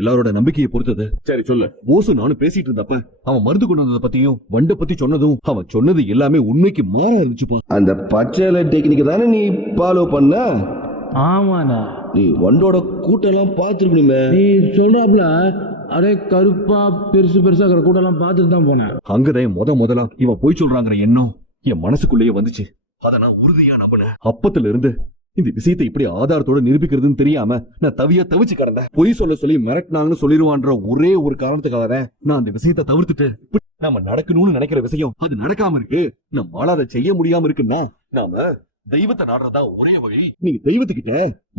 எல்லாரோட நம்பிக்கையை பொறுத்தது. சரி சொல்லு. போசு நானும் பேசிட்டு இருந்தப்ப அவன் மருந்து கொண்டு வந்ததை பத்தியும் வண்ட பத்தி சொன்னதும் அவன் சொன்னது எல்லாமே உண்மைக்கு மாறா இருந்துச்சுப்பா. அந்த பச்சை டெக்னிக் தானே நீ ஃபாலோ பண்ண? ஆமாண்ணா. நீ வண்டோட கூட்டெல்லாம் பார்த்துருக்கணுமே. நீ சொல்றாப்ல அரே கருப்பா பெருசு பெருசா இருக்கிற கூட்டெல்லாம் பார்த்துட்டு தான் போனேன். அங்கதான் முதலா இவன் போய் சொல்றாங்கிற எண்ணம் என் மனசுக்குள்ளேயே வந்துச்சு. அத நான் உறுதியா நம்பினேன். அப்பத்துல இருந்து இந்த விஷயத்தை இப்படி ஆதாரத்தோட நிரூபிக்கிறதுன்னு தெரியாம நான் தவிச்சு கிடந்தேன். பொய் சொல்லி மிரட்டினாங்கன்னு சொல்லிடுவான்ற ஒரே ஒரு காரணத்துக்காக நான் அந்த விஷயத்தை தவிர்த்துட்டு நாம நடக்கணும்னு நினைக்கிற விஷயம் அது நடக்காம இருக்கு. நம்மளால அதை செய்ய முடியாம இருக்குன்னா நாம தெய்வத்தை நாடுறதா ஒரே வழி. நீங்க தெய்வத்துக்கிட்ட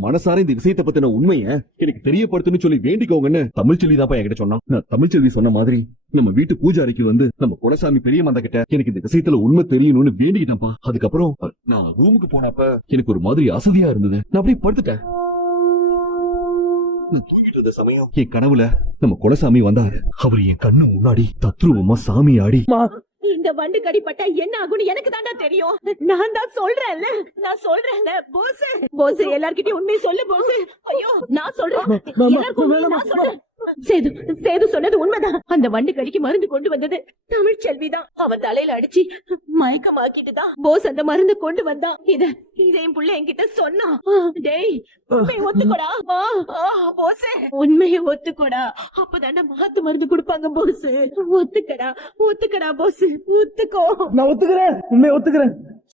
மனசார இந்த விஷயத்தை பத்தின உண்மைய எனக்கு தெரியப்படுத்துன்னு சொல்லி வேண்டிக்கோங்கன்னு தமிழ்ச்செல்வி தான் என்கிட்ட சொன்னான். நான் தமிழ்ச்செல்வி சொன்ன மாதிரி நம்ம வீட்டு பூஜாரிக்கு வந்து நம்ம குலசாமி பெரிய மந்த கிட்ட எனக்கு இந்த விஷயத்துல உண்மை தெரியணும்னு வேண்டிக்கிட்டேன்ப்பா. அதுக்கப்புறம் நான் ரூமுக்கு போனப்ப எனக்கு ஒரு மாதிரி அசதியா இருந்தது. நான் அப்படியே படுத்துட்டேன். நான் தூங்கிட்டு இருந்த சமயம் என் கனவுல நம்ம குலசாமி வந்தாரு. அவர் என் கண்ணு முன்னாடி தத்ரூபமா சாமி ஆடி, இந்த வண்டு கடிப்பட்டா என்ன ஆகும்னு எனக்கு தாண்டா தெரியும். நான் தான் சொல்றேன்ல போஸ் எல்லார்கிட்டயும் உண்மையை சொல்லு போஸ். ஐயோ நான் சொல்றேன், எல்லாருக்கும் நான் சொல்றேன். சேது சொன்னது உண்மைதான். அந்த வண்டு கடிக்கு மருந்து கொண்டு வந்தது தமிழ்ச்செல்விதான். அவன் தலையில அடிச்சு மயக்கமாக்கிட்டு தான் போஸ் அந்த மருந்து கொண்டு வந்தான். இதையும் புள்ள என்கிட்ட சொன்னான். டேய் உண்மையை ஒத்துக்கோடா போஸ், உண்மையை ஒத்துக்கோடா. அப்பதாண்டா மாத்து மருந்து கொடுப்பாங்க போஸ். ஒத்துக்கடா போஸ், ஒத்துக்கோ. நான் ஒத்துக்கிறேன், உண்மையை ஒத்துக்கிறேன்.